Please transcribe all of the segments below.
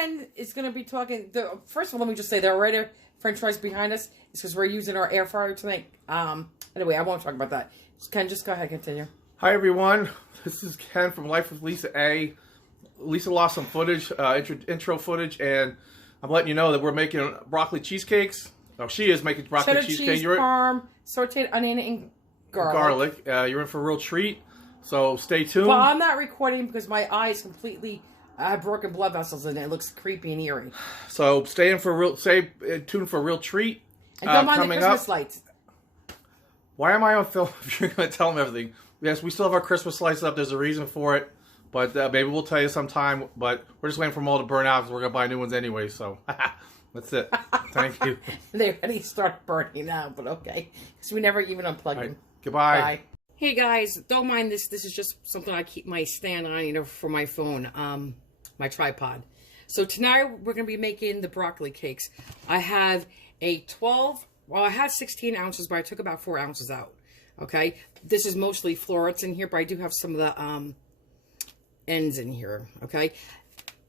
Ken is going to be talking. First of all, let me just say there are right French fries behind us. It's because we're using our air fryer tonight. Anyway, I won't talk about that. Ken, just go ahead, continue. Hi everyone, this is Ken from Life with Lisa A. Lisa lost some footage, intro footage, and I'm letting you know that we're making broccoli cheesecakes. Oh, she is making broccoli cheddar cheesecake. Cheese, parm, sauteed onion, and garlic. You're in for a real treat, so stay tuned. Well, I'm not recording because my eyes completely have broken blood vessels and it looks creepy and eerie. So stay tuned for a real treat. And don't mind the Christmas lights. Why am I on film if you're going to tell them everything? Yes, we still have our Christmas lights up. There's a reason for it. But maybe we'll tell you sometime. But we're just waiting for them all to burn out because we're going to buy new ones anyway. So that's it. Thank you. They already start burning now, but okay. Because we never even unplug them. Goodbye. Bye. Hey guys, don't mind this. This is just something I keep my stand on, for my phone, my tripod. So tonight we're going to be making the broccoli cakes. I have a 12... Well, I had 16 ounces, but I took about 4 ounces out. Okay? This is mostly florets in here, but I do have some of the ends in here. Okay?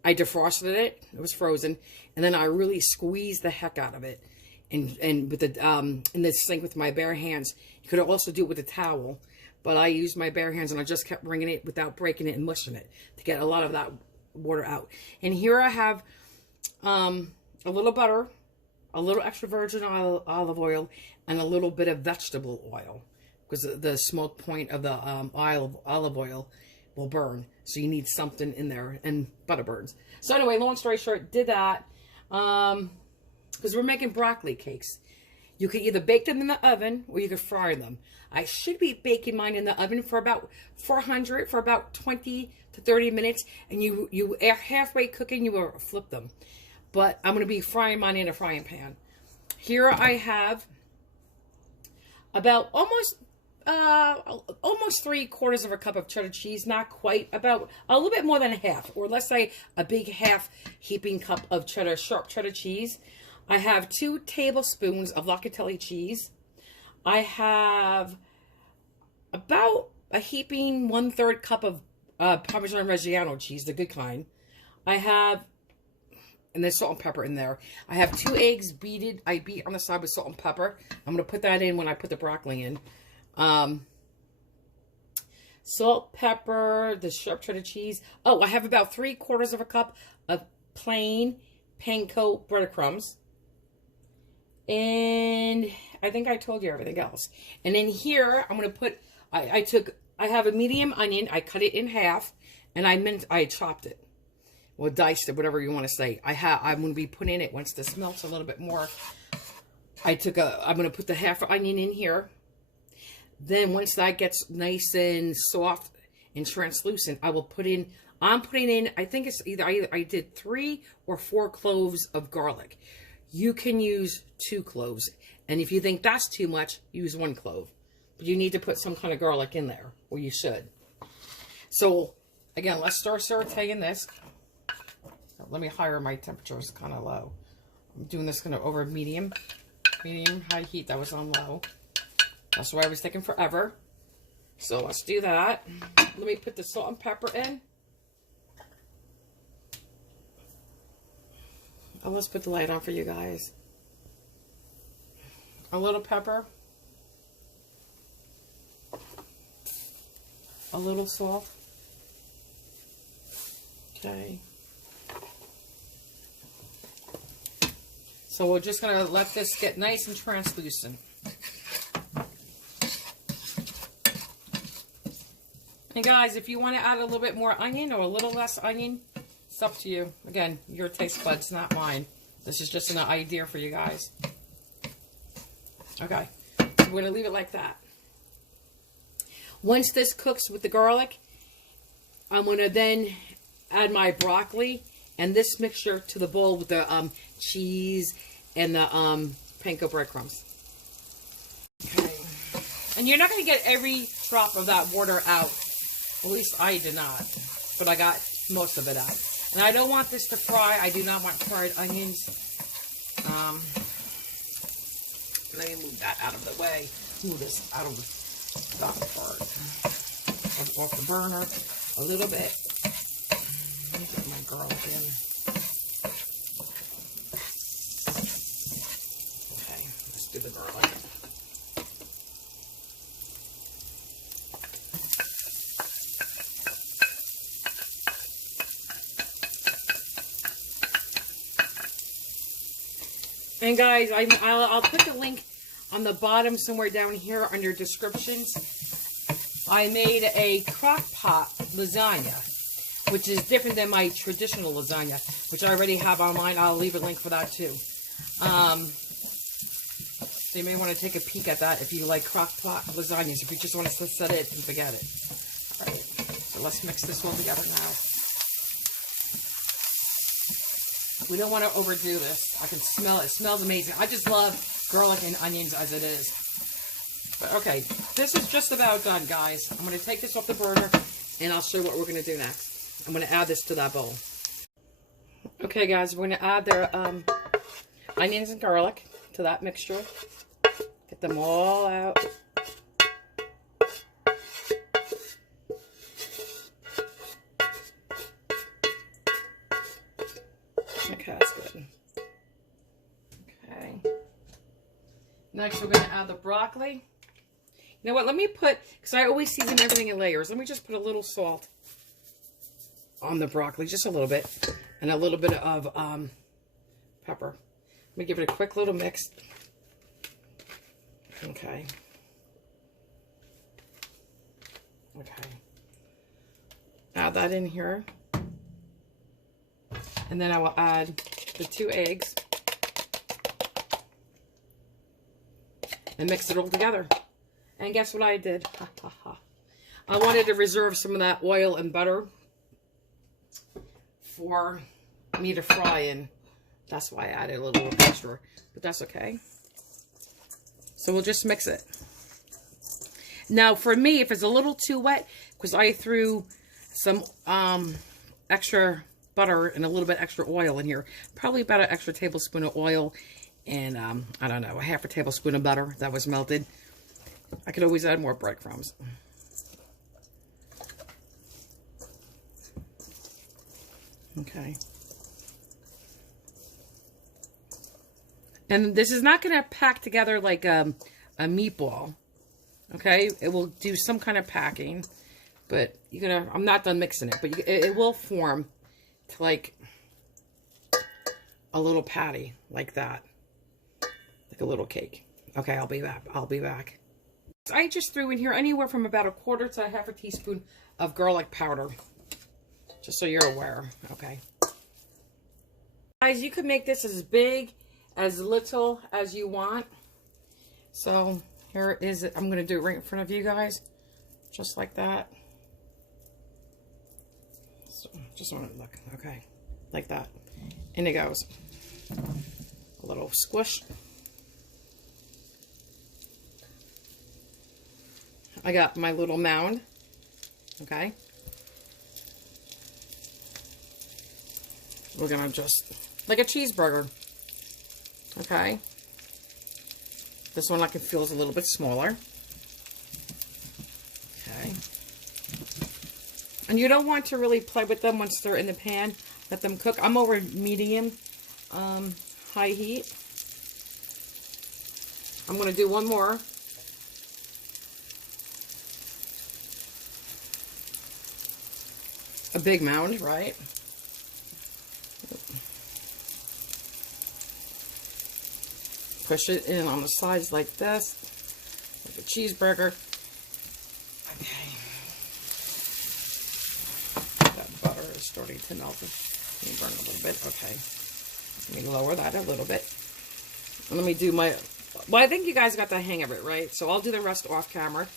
I defrosted it. It was frozen. And then I really squeezed the heck out of it. And with the in the sink with my bare hands. You could also do it with a towel. But I used my bare hands, and I just kept wringing it without breaking it and mushing it to get a lot of that water out. And here I have a little butter, a little extra virgin olive oil, and a little bit of vegetable oil, because the smoke point of the olive oil will burn. So you need something in there, and butter burns. So anyway, long story short, did that because we're making broccoli cakes. You could either bake them in the oven or you could fry them. I should be baking mine in the oven for about 400 for about 20 to 30 minutes, and you halfway cooking, you will flip them. But I'm going to be frying mine in a frying pan. Here I have about almost 3/4 of a cup of cheddar cheese. Not quite, about a little bit more than a half, or let's say a big half heaping cup of sharp cheddar cheese. I have 2 tablespoons of locatelli cheese. I have about a heaping 1/3 cup of Parmesan Reggiano cheese, the good kind. I have... And there's salt and pepper in there. I have 2 eggs beaten. I beat on the side with salt and pepper. I'm going to put that in when I put the broccoli in. Salt, pepper, the sharp cheddar cheese. Oh, I have about 3/4 of a cup of plain panko breadcrumbs. And I think I told you everything else. And in here, I'm going to put... I have a medium onion. I cut it in half. And I chopped it. Well, diced it, whatever you want to say. I'm going to be putting it once this melts a little bit more. I'm going to put the half onion in here. Then once that gets nice and soft and translucent, I'm putting in, I think it's either I did 3 or 4 cloves of garlic. You can use 2 cloves. And if you think that's too much, use 1 clove. But you need to put some kind of garlic in there, or you should. So, again, let's start sauteing this. Let me higher my temperature. It's kind of low. I'm doing this kind of over medium high heat. That was on low. That's why I was taking forever. So let's do that. Let me put the salt and pepper in. Oh, let's put the light on for you guys. A little pepper. A little salt. Okay. So we're just going to let this get nice and translucent. And guys, if you want to add a little bit more onion or a little less onion, it's up to you. Again, your taste buds, not mine. This is just an idea for you guys. Okay, so we're going to leave it like that. Once this cooks with the garlic, I'm going to then add my broccoli and this mixture to the bowl with the cheese and the panko breadcrumbs. Okay. And you're not going to get every drop of that water out. At least I did not. But I got most of it out. And I don't want this to fry. I do not want fried onions. Let me move that out of the way. Move this out of the bottom part. Off the burner a little bit. Let me get my garlic in. And guys, I'll put the link on the bottom somewhere down here under descriptions. I made a crock pot lasagna, which is different than my traditional lasagna, which I already have online. I'll leave a link for that too. So you may want to take a peek at that if you like crock pot lasagnas, if you just want to set it and forget it. All right, so let's mix this all together now. We don't want to overdo this. I can smell it. It smells amazing. I just love garlic and onions as it is. But okay, this is just about done, guys. I'm going to take this off the burner, and I'll show you what we're going to do next. I'm going to add this to that bowl. Okay, guys, we're going to add the onions and garlic to that mixture. Get them all out. Okay, that's good. Okay. Next, we're going to add the broccoli. You know what? Let me put, because I always season everything in layers. Let me just put a little salt on the broccoli, just a little bit, and a little bit of pepper. Let me give it a quick little mix. Okay. Okay. Add that in here. And then I will add the 2 eggs and mix it all together. And guess what I did? Ha, ha, ha. I wanted to reserve some of that oil and butter for me to fry in. That's why I added a little extra, but that's okay. So we'll just mix it. Now for me, if it's a little too wet, because I threw some extra butter and a little bit extra oil in here, probably about an extra tablespoon of oil and I don't know, a half a tablespoon of butter that was melted. I could always add more breadcrumbs. Okay. And this is not going to pack together like a meatball. Okay, it will do some kind of packing, but you're gonna. I'm not done mixing it, but it will form to like a little patty like that, like a little cake. Okay, I'll be back. I'll be back. I just threw in here anywhere from about a quarter to a half a teaspoon of garlic powder, just so you're aware. Okay, guys, you could make this as big, as little as you want. So here is it. I'm going to do it right in front of you guys, just like that. So just want to look, okay, like that. And it goes. A little squish. I got my little mound, okay. We're going to just, like a cheeseburger, okay. This one I can feel is a little bit smaller. Okay. And you don't want to really play with them once they're in the pan. Let them cook. I'm over medium, high heat. I'm going to do one more. A big mound, right? Push it in on the sides like this, like a cheeseburger. Okay. That butter is starting to melt. Let me burn a little bit. Okay. Let me lower that a little bit. And let me do my, well, I think you guys got the hang of it, right? So I'll do the rest off camera.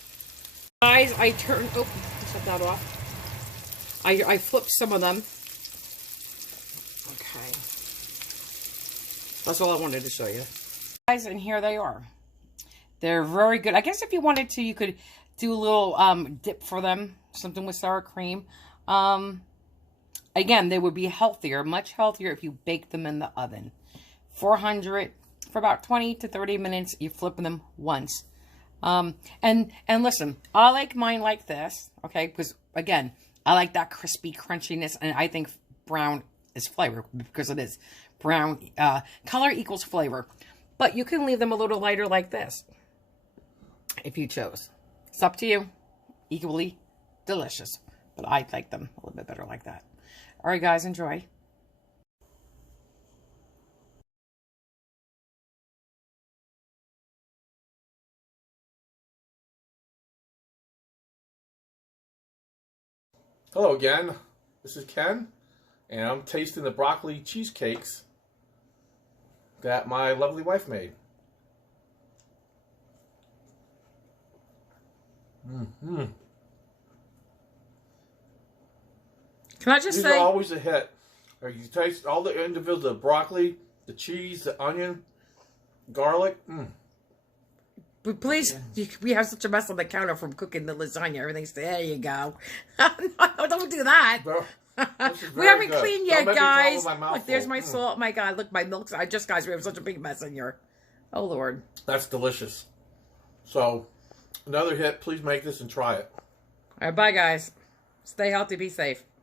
Guys, I turned, oh, shut that off. I flipped some of them. Okay. That's all I wanted to show you. Guys, and here they are. They're very good. I guess if you wanted to, you could do a little dip for them, something with sour cream. Again, they would be healthier, much healthier if you bake them in the oven. 400 for about 20 to 30 minutes. You're flipping them once. And listen, I like mine like this, okay? Because again, I like that crispy crunchiness, and I think brown is flavor because it is brown. Color equals flavor. But you can leave them a little lighter like this, if you chose. It's up to you. Equally delicious. But I like them a little bit better like that. All right, guys, enjoy. Hello again. This is Ken, and I'm tasting the broccoli cheesecakes that my lovely wife made. Mm-hmm. Can I just These say... are always a hit. You taste all the individuals, the broccoli, the cheese, the onion, garlic. But please, we have such a mess on the counter from cooking the lasagna. Everything's there. You go. No, don't do that. Bro, We haven't cleaned yet, guys. Look, there's my salt. My God, look, my milk's. Guys, we have such a big mess in here. Oh Lord. That's delicious. So, another hit. Please make this and try it. All right, bye, guys. Stay healthy. Be safe.